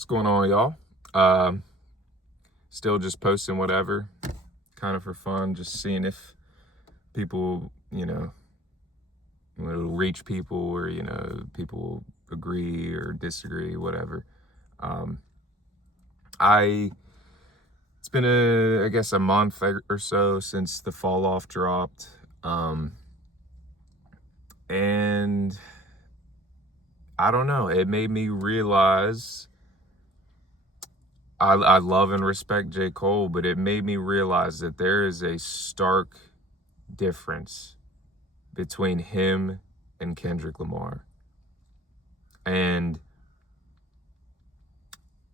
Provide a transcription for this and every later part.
What's going on, y'all? Um, Still just posting whatever, kind of for fun, just seeing if people, it'll reach people or, people agree or disagree, whatever. Um, I, it's been I guess a month or so since the Fall Off dropped. And I don't know, it made me realize I love and respect J. Cole, but it made me realize that there is a stark difference between him and Kendrick Lamar. And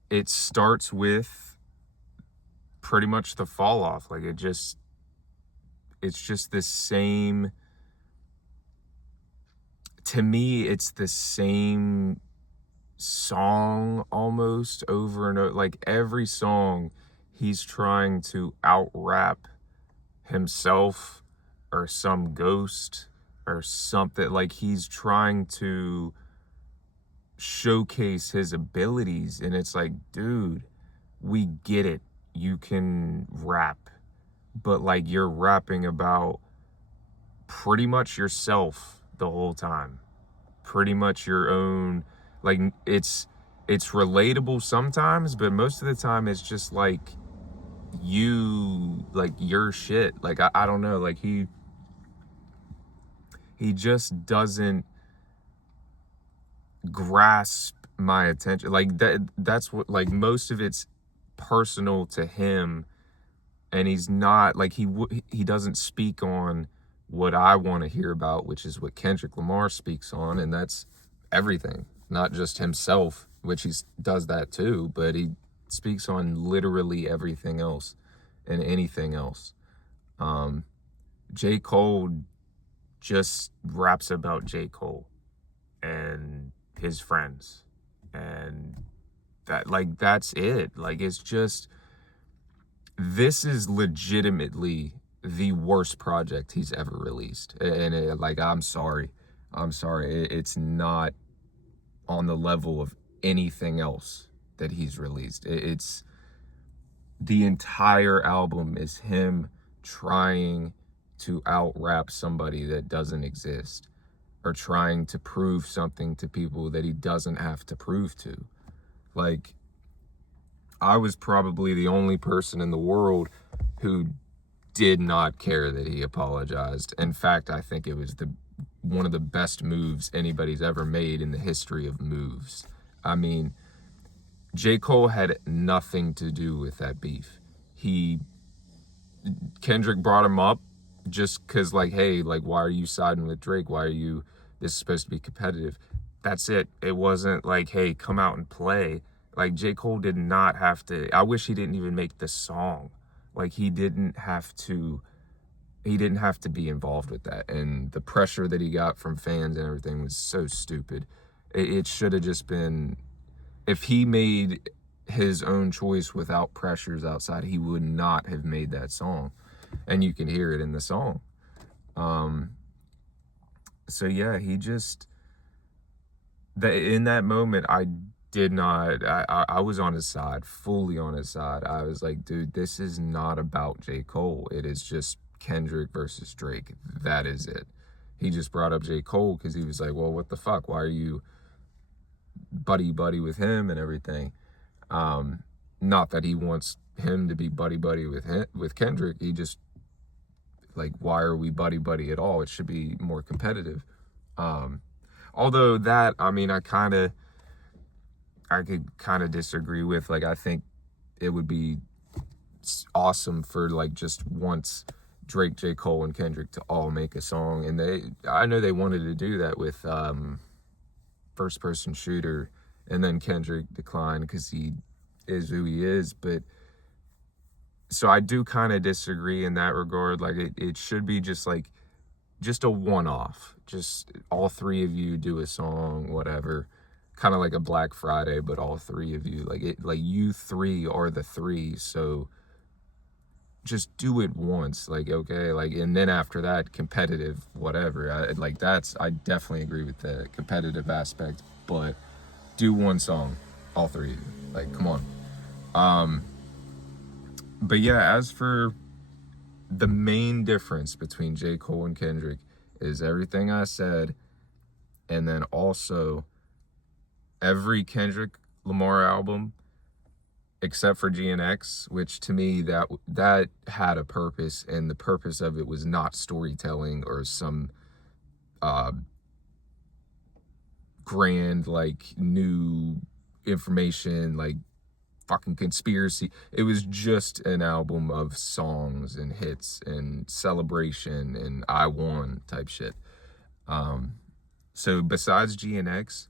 it starts with pretty much the fall off. Like it's just the same. To me, it's the same song almost over and over. Like every song, he's trying to out rap himself or some ghost or something. Like he's trying to showcase his abilities, and it's like, dude, we get it, you can rap, but like you're rapping about pretty much yourself the whole time, pretty much your own. Like it's relatable sometimes, but most of the time it's just like your shit. Like I don't know, like he just doesn't grasp my attention. Like that's what, like, most of it's personal to him, and he's not like he doesn't speak on what I want to hear about, which is what Kendrick Lamar speaks on, and that's everything, not just himself, which he does that too, but he speaks on literally everything else and anything else. J. Cole just raps about J. Cole and his friends, and that's it. Like it's just, this is legitimately the worst project he's ever released, and I'm sorry, it's not on the level of anything else that he's released. It's the entire album is him trying to out rap somebody that doesn't exist, or trying to prove something to people that he doesn't have to prove to. Like, I was probably the only person in the world who did not care that he apologized. In fact, I think it was one of the best moves anybody's ever made in the history of moves. I mean, J. Cole had nothing to do with that beef. Kendrick brought him up just because, like, hey, like, why are you siding with Drake? This is supposed to be competitive. That's it. It wasn't like, hey, come out and play. Like, J. Cole did not have to. I wish he didn't even make the song. Like, he didn't have to be involved with that. And the pressure that he got from fans and everything was so stupid. It should have just been, if he made his own choice without pressures outside, he would not have made that song. And you can hear it in the song. So yeah, he just, in that moment, I was on his side, fully on his side. I was like, dude, this is not about J. Cole. It is just Kendrick versus Drake. That is it. He just brought up J. Cole because he was like, well, what the fuck? Why are you buddy with him and everything? Not that he wants him to be buddy with Kendrick. He just, like, why are we buddy at all? It should be more competitive. Although that, I mean, I could kind of disagree with. Like, I think it would be awesome for, like, just once Drake, J. Cole, and Kendrick to all make a song. And I know they wanted to do that with First Person Shooter, and then Kendrick declined because he is who he is. But so I do kind of disagree in that regard. Like, it should be just a one-off. Just all three of you do a song, whatever. Kind of like a Black Friday, but all three of you. Like you three are the three, so just do it once. Like, okay, like, and then after that, competitive, whatever. I definitely agree with the competitive aspect, but do one song. all three of you. Like, come on. Um, but yeah, as for the main difference between J. Cole and Kendrick is everything I said, and then also every Kendrick Lamar album except for GNX, which to me that had a purpose, and the purpose of it was not storytelling or some uh grand like new information like fucking conspiracy. It was just an album of songs and hits and celebration and I won type shit. So besides GNX,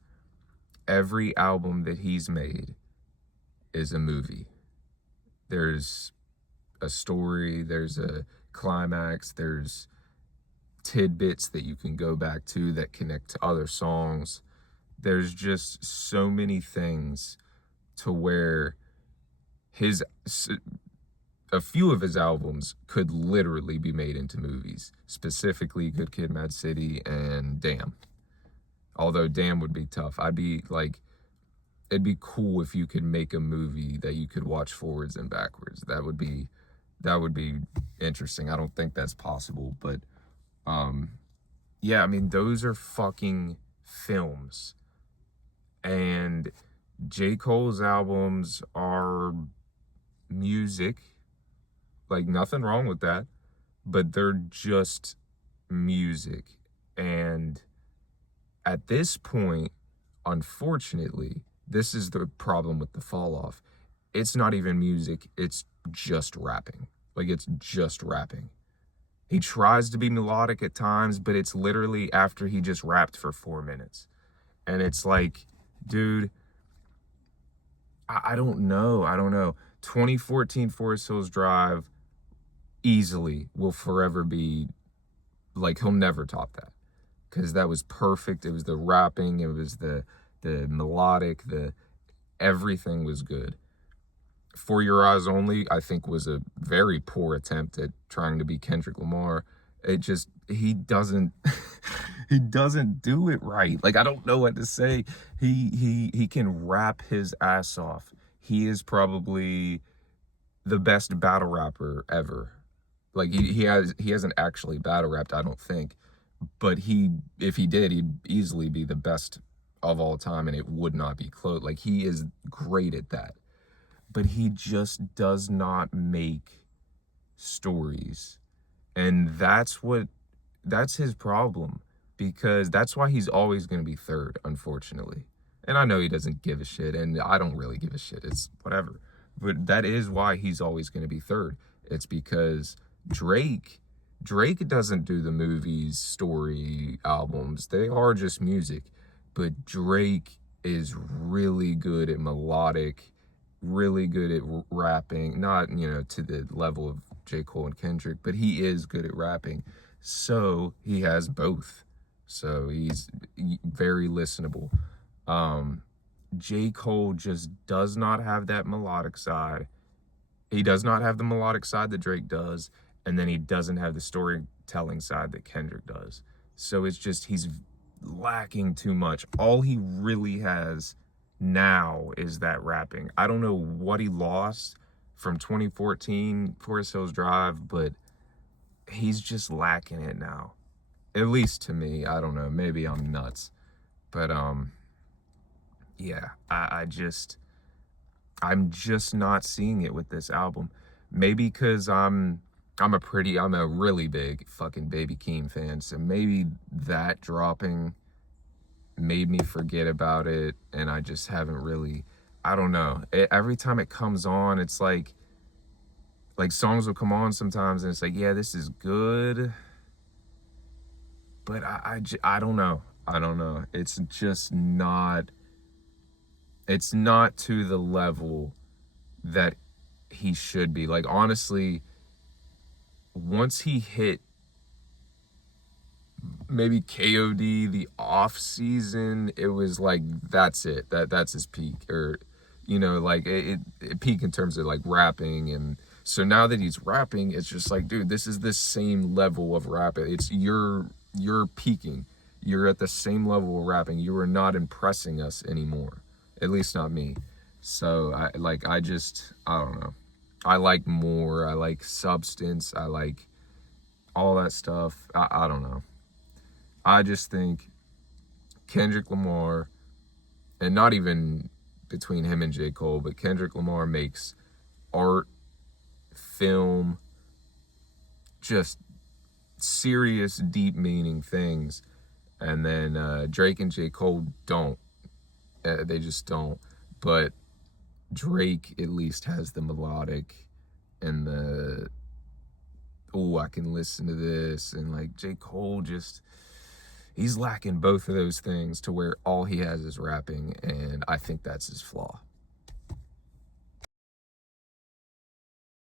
every album that he's made is a movie. There's a story, there's a climax, there's tidbits that you can go back to that connect to other songs. There's just so many things to where a few of his albums could literally be made into movies, specifically Good Kid, Mad City, and Damn. Although Damn would be tough. I'd be like, it'd be cool if you could make a movie that you could watch forwards and backwards. That would be interesting. I don't think that's possible, but yeah, I mean, those are fucking films. And J. Cole's albums are music, like nothing wrong with that, but they're just music. And at this point, unfortunately, this is the problem with the fall off. It's not even music, it's just rapping. Like, it's just rapping. He tries to be melodic at times, but it's literally after he just rapped for 4 minutes. And it's like, dude, I don't know. 2014 Forest Hills Drive easily will forever be, like, he'll never top that. Because that was perfect. It was the rapping, it was the melodic, everything was good. For Your Eyes Only, I think, was a very poor attempt at trying to be Kendrick Lamar. It just, he doesn't he doesn't do it right. Like, I don't know what to say. He can rap his ass off. He is probably the best battle rapper ever. Like, he hasn't actually battle rapped, I don't think. But if he did, he'd easily be the best of all time, and it would not be close. Like, he is great at that. But he just does not make stories. And that's his problem, because that's why he's always going to be third, unfortunately. And I know he doesn't give a shit, and I don't really give a shit. It's whatever. But that is why he's always going to be third. It's because Drake doesn't do the movies, story albums. They are just music. But Drake is really good at melodic, really good at rapping. Not, to the level of J. Cole and Kendrick, but he is good at rapping. So he has both. So he's very listenable. J. Cole just does not have that melodic side. He does not have the melodic side that Drake does, and then he doesn't have the storytelling side that Kendrick does. So it's just, he's lacking too much. All he really has now is that rapping. I don't know what he lost from 2014 Forest Hills Drive, but he's just lacking it now. At least to me. I don't know. Maybe I'm nuts. But yeah, I'm just not seeing it with this album. Maybe because I'm a really big fucking Baby Keem fan, so maybe that dropping made me forget about it, and I just haven't really, I don't know. Every time it comes on, it's like songs will come on sometimes, and it's like, yeah, this is good, but I don't know. It's just not, it's not to the level that he should be. Like, honestly, once he hit maybe KOD the off season, it was like, that's it. That's his peak. Or, like it peak in terms of like rapping. And so now that he's rapping, it's just like, dude, this is the same level of rapping. It's you're peaking. You're at the same level of rapping. You are not impressing us anymore. At least not me. So I don't know. I like more. I like substance. I like all that stuff. I don't know. I just think Kendrick Lamar, and not even between him and J. Cole, but Kendrick Lamar makes art, film, just serious, deep meaning things. And then Drake and J. Cole don't. They just don't. But Drake at least has the melodic and the, oh, I can listen to this. And like J. Cole just, he's lacking both of those things to where all he has is rapping. And I think that's his flaw.